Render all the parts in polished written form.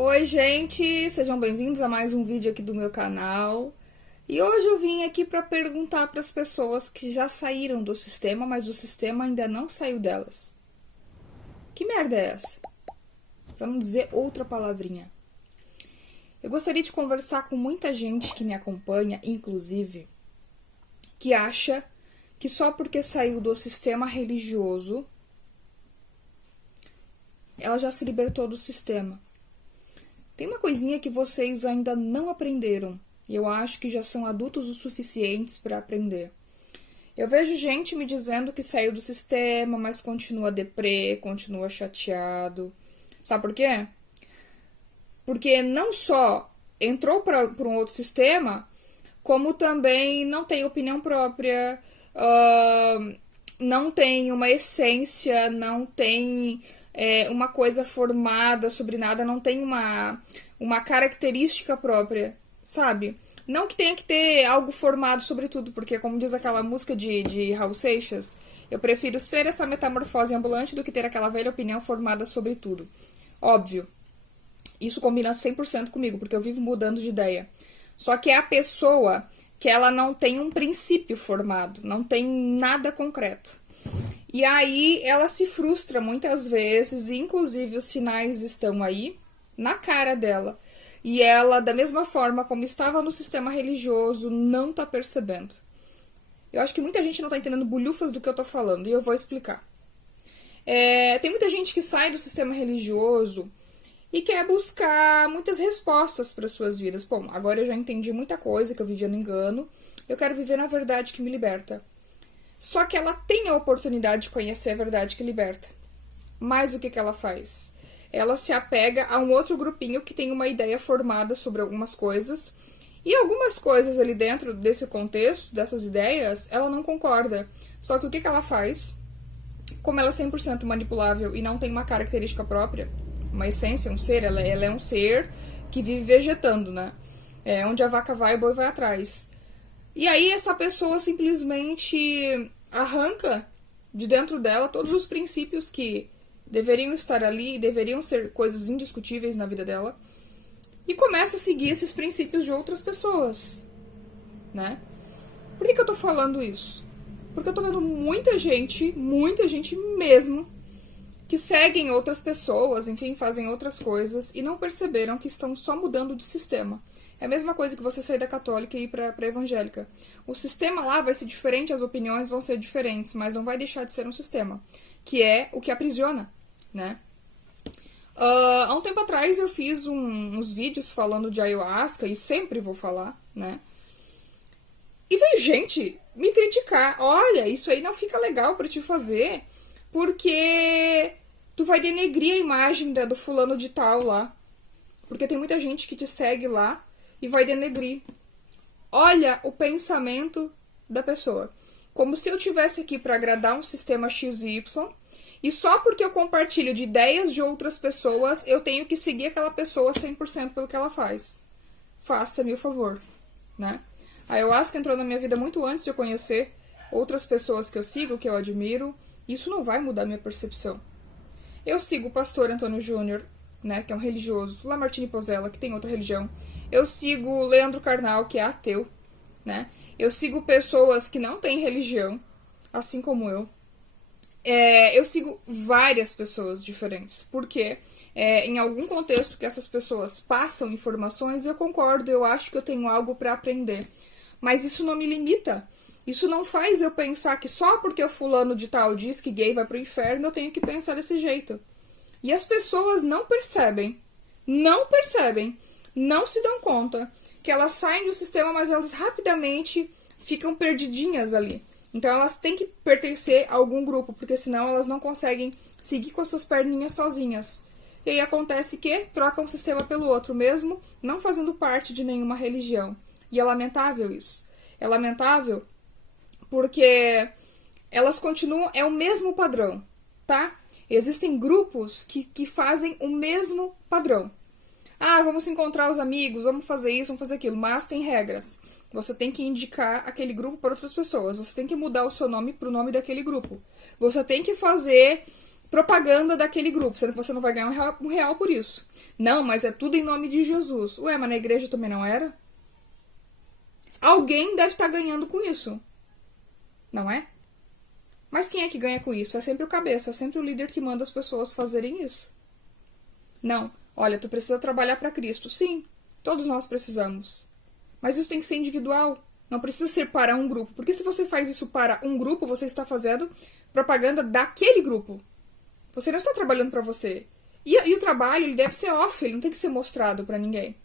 Oi, gente! Sejam bem-vindos a mais um vídeo aqui do meu canal. E hoje eu vim aqui para perguntar para as pessoas que já saíram do sistema, mas o sistema ainda não saiu delas. Que merda é essa? Para não dizer outra palavrinha. Eu gostaria de conversar com muita gente que me acompanha, inclusive, que acha que só porque saiu do sistema religioso, ela já se libertou do sistema. Tem uma coisinha que vocês ainda não aprenderam, e eu acho que já são adultos o suficientes para aprender. Eu vejo gente me dizendo que saiu do sistema, mas continua deprê, continua chateado. Sabe por quê? Porque não só entrou para um outro sistema, como também não tem opinião própria, não tem uma essência, não tem uma coisa formada sobre nada, não tem uma característica própria, sabe? Não que tenha que ter algo formado sobre tudo, porque como diz aquela música de Raul Seixas, eu prefiro ser essa metamorfose ambulante do que ter aquela velha opinião formada sobre tudo. Óbvio, isso combina 100% comigo, porque eu vivo mudando de ideia. Só que é a pessoa que ela não tem um princípio formado, não tem nada concreto. E aí ela se frustra muitas vezes, e inclusive os sinais estão aí, na cara dela. E ela, da mesma forma como estava no sistema religioso, não tá percebendo. Eu acho que muita gente não tá entendendo bulhufas do que eu tô falando, e eu vou explicar. Tem muita gente que sai do sistema religioso e quer buscar muitas respostas para suas vidas. Bom, agora eu já entendi muita coisa, que eu vivia no engano, eu quero viver na verdade que me liberta. Só que ela tem a oportunidade de conhecer a verdade que liberta. Mas o que ela faz? Ela se apega a um outro grupinho que tem uma ideia formada sobre algumas coisas. E algumas coisas ali dentro desse contexto, dessas ideias, ela não concorda. Só que o que ela faz? Como ela é 100% manipulável e não tem uma característica própria, uma essência, um ser, ela é um ser que vive vegetando, né? Onde a vaca vai, o boi vai atrás. E aí essa pessoa simplesmente arranca de dentro dela todos os princípios que deveriam estar ali, deveriam ser coisas indiscutíveis na vida dela, e começa a seguir esses princípios de outras pessoas, né? Por que eu tô falando isso? Porque eu tô vendo muita gente mesmo, que seguem outras pessoas, enfim, fazem outras coisas e não perceberam que estão só mudando de sistema. É a mesma coisa que você sair da católica e ir pra evangélica. O sistema lá vai ser diferente, as opiniões vão ser diferentes, mas não vai deixar de ser um sistema, que é o que aprisiona, né? Há um tempo atrás eu fiz uns vídeos falando de ayahuasca, e sempre vou falar, né? E veio gente me criticar. Olha, isso aí não fica legal pra te fazer, porque tu vai denegrir a imagem do fulano de tal lá. Porque tem muita gente que te segue lá e vai denegrir. Olha o pensamento da pessoa. Como se eu tivesse aqui para agradar um sistema XY, e só porque eu compartilho de ideias de outras pessoas, eu tenho que seguir aquela pessoa 100% pelo que ela faz. Faça-me o favor, né? A ayahuasca entrou na minha vida muito antes de eu conhecer outras pessoas que eu sigo, que eu admiro. Isso não vai mudar minha percepção. Eu sigo o pastor Antônio Júnior, né, que é um religioso, Lamartine Pozella, que tem outra religião. Eu sigo Leandro Carnal, que é ateu, né? Eu sigo pessoas que não têm religião, assim como eu. Eu sigo várias pessoas diferentes, porque em algum contexto que essas pessoas passam informações, eu concordo, eu acho que eu tenho algo para aprender. Mas isso não me limita. Isso não faz eu pensar que só porque o fulano de tal diz que gay vai pro inferno, eu tenho que pensar desse jeito. E as pessoas não percebem, não se dão conta que elas saem do sistema, mas elas rapidamente ficam perdidinhas ali. Então elas têm que pertencer a algum grupo, porque senão elas não conseguem seguir com as suas perninhas sozinhas. E aí acontece que trocam um sistema pelo outro, mesmo não fazendo parte de nenhuma religião. E é lamentável isso. É lamentável porque elas continuam, é o mesmo padrão, tá? Existem grupos que fazem o mesmo padrão. Ah, vamos encontrar os amigos, vamos fazer isso, vamos fazer aquilo, mas tem regras. Você tem que indicar aquele grupo para outras pessoas. Você tem que mudar o seu nome para o nome daquele grupo. Você tem que fazer propaganda daquele grupo, sendo que você não vai ganhar um real por isso. Não, mas é tudo em nome de Jesus. Ué, mas na igreja também não era? Alguém deve estar ganhando com isso, não é? Mas quem é que ganha com isso? É sempre o cabeça, é sempre o líder que manda as pessoas fazerem isso. Não, olha, tu precisa trabalhar para Cristo. Sim, todos nós precisamos. Mas isso tem que ser individual. Não precisa ser para um grupo. Porque se você faz isso para um grupo, você está fazendo propaganda daquele grupo. Você não está trabalhando para você. E o trabalho, ele deve ser off, ele não tem que ser mostrado para ninguém.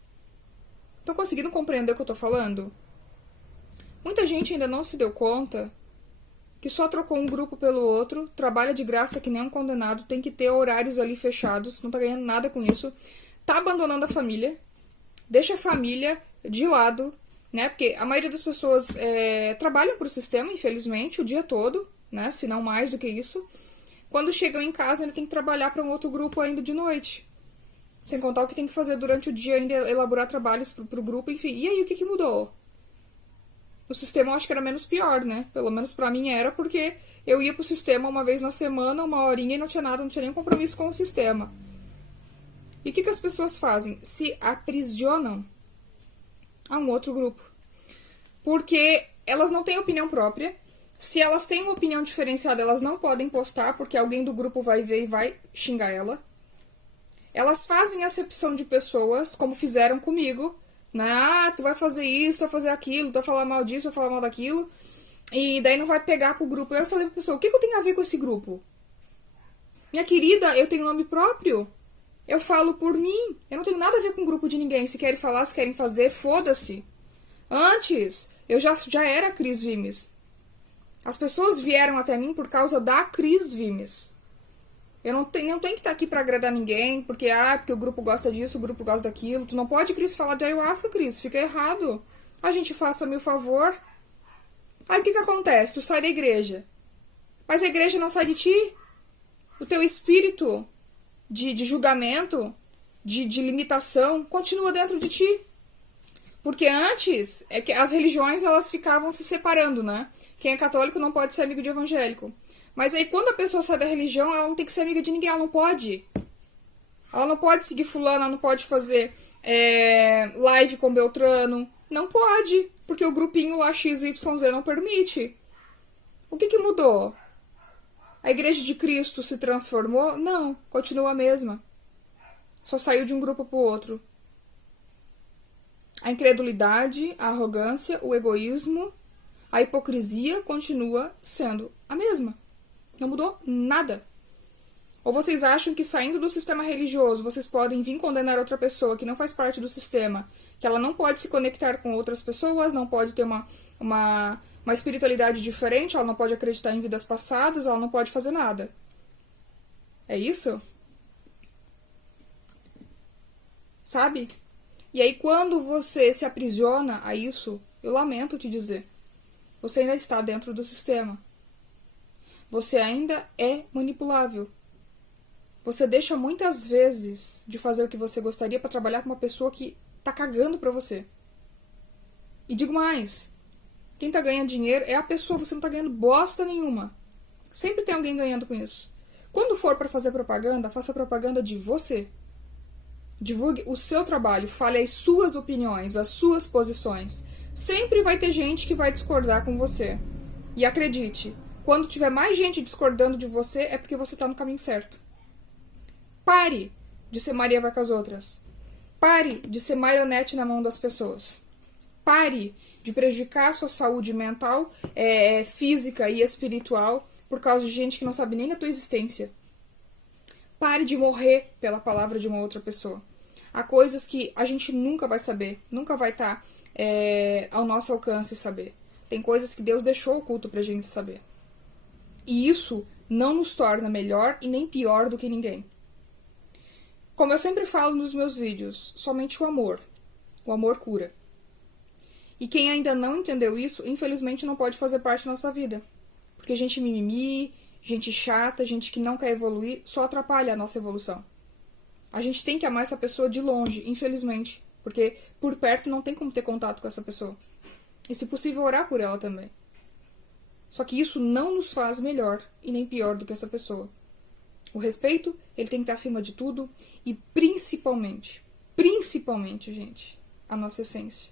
Estão conseguindo compreender o que eu estou falando? Muita gente ainda não se deu conta que só trocou um grupo pelo outro, trabalha de graça que nem um condenado, tem que ter horários ali fechados, não tá ganhando nada com isso, tá abandonando a família, deixa a família de lado, né? Porque a maioria das pessoas trabalham pro sistema, infelizmente, o dia todo, né? Se não mais do que isso. Quando chegam em casa, ele tem que trabalhar para um outro grupo ainda de noite. Sem contar o que tem que fazer durante o dia, ainda elaborar trabalhos pro grupo, enfim. E aí, o que mudou? O sistema eu acho que era menos pior, né? Pelo menos pra mim era, porque eu ia pro sistema uma vez na semana, uma horinha, e não tinha nada, não tinha nenhum compromisso com o sistema. E o que as pessoas fazem? Se aprisionam a um outro grupo. Porque elas não têm opinião própria. Se elas têm uma opinião diferenciada, elas não podem postar, porque alguém do grupo vai ver e vai xingar ela. Elas fazem acepção de pessoas, como fizeram comigo, né? Ah, tu vai fazer isso, tu vai fazer aquilo, tu vai falar mal disso, tu vai falar mal daquilo. E daí não vai pegar pro grupo. Eu falei pra pessoa, o que eu tenho a ver com esse grupo? Minha querida, eu tenho nome próprio. Eu falo por mim. Eu não tenho nada a ver com o grupo de ninguém. Se querem falar, se querem fazer, foda-se. Antes, eu já era Cris Vimes. As pessoas vieram até mim por causa da Cris Vimes. Eu não tenho que estar aqui pra agradar ninguém, porque o grupo gosta disso, o grupo gosta daquilo. Tu não pode, Cris, falar de ayahuasca, Cris. Fica errado. A gente faça-me o favor. Aí o que acontece? Tu sai da igreja. Mas a igreja não sai de ti. O teu espírito de julgamento, de limitação, continua dentro de ti. Porque antes, é que as religiões elas ficavam se separando, né? Quem é católico não pode ser amigo de evangélico. Mas aí quando a pessoa sai da religião, ela não tem que ser amiga de ninguém, ela não pode. Ela não pode seguir fulano, ela não pode fazer live com Beltrano. Não pode, porque o grupinho lá XYZ não permite. O que mudou? A Igreja de Cristo se transformou? Não, continua a mesma. Só saiu de um grupo para o outro. A incredulidade, a arrogância, o egoísmo, a hipocrisia continua sendo a mesma. Não mudou nada. Ou vocês acham que saindo do sistema religioso, vocês podem vir condenar outra pessoa que não faz parte do sistema, que ela não pode se conectar com outras pessoas, não pode ter uma espiritualidade diferente, ela não pode acreditar em vidas passadas, ela não pode fazer nada. É isso? Sabe? E aí quando você se aprisiona a isso, eu lamento te dizer, você ainda está dentro do sistema. Você ainda é manipulável. Você deixa muitas vezes de fazer o que você gostaria para trabalhar com uma pessoa que tá cagando pra você. E digo mais, quem tá ganhando dinheiro é a pessoa, você não tá ganhando bosta nenhuma. Sempre tem alguém ganhando com isso. Quando for para fazer propaganda, faça propaganda de você. Divulgue o seu trabalho, fale as suas opiniões, as suas posições. Sempre vai ter gente que vai discordar com você. E acredite, quando tiver mais gente discordando de você, é porque você tá no caminho certo. Pare de ser Maria vai com as outras. Pare de ser marionete na mão das pessoas. Pare de prejudicar a sua saúde mental, física e espiritual por causa de gente que não sabe nem da tua existência. Pare de morrer pela palavra de uma outra pessoa. Há coisas que a gente nunca vai saber, nunca vai estar ao nosso alcance saber. Tem coisas que Deus deixou oculto pra gente saber. E isso não nos torna melhor e nem pior do que ninguém. Como eu sempre falo nos meus vídeos, somente o amor cura. E quem ainda não entendeu isso, infelizmente não pode fazer parte da nossa vida. Porque gente mimimi, gente chata, gente que não quer evoluir, só atrapalha a nossa evolução. A gente tem que amar essa pessoa de longe, infelizmente. Porque por perto não tem como ter contato com essa pessoa. E se possível orar por ela também. Só que isso não nos faz melhor e nem pior do que essa pessoa. O respeito, ele tem que estar acima de tudo e principalmente, gente, a nossa essência.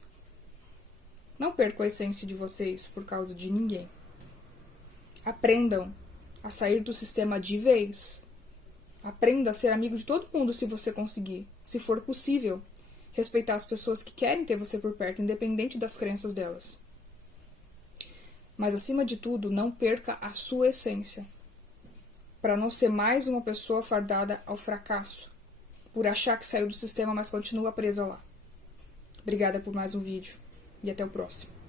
Não percam a essência de vocês por causa de ninguém. Aprendam a sair do sistema de vez. Aprenda a ser amigo de todo mundo se você conseguir, se for possível. Respeitar as pessoas que querem ter você por perto, independente das crenças delas. Mas, acima de tudo, não perca a sua essência. Para não ser mais uma pessoa fardada ao fracasso, por achar que saiu do sistema, mas continua presa lá. Obrigada por mais um vídeo e até o próximo.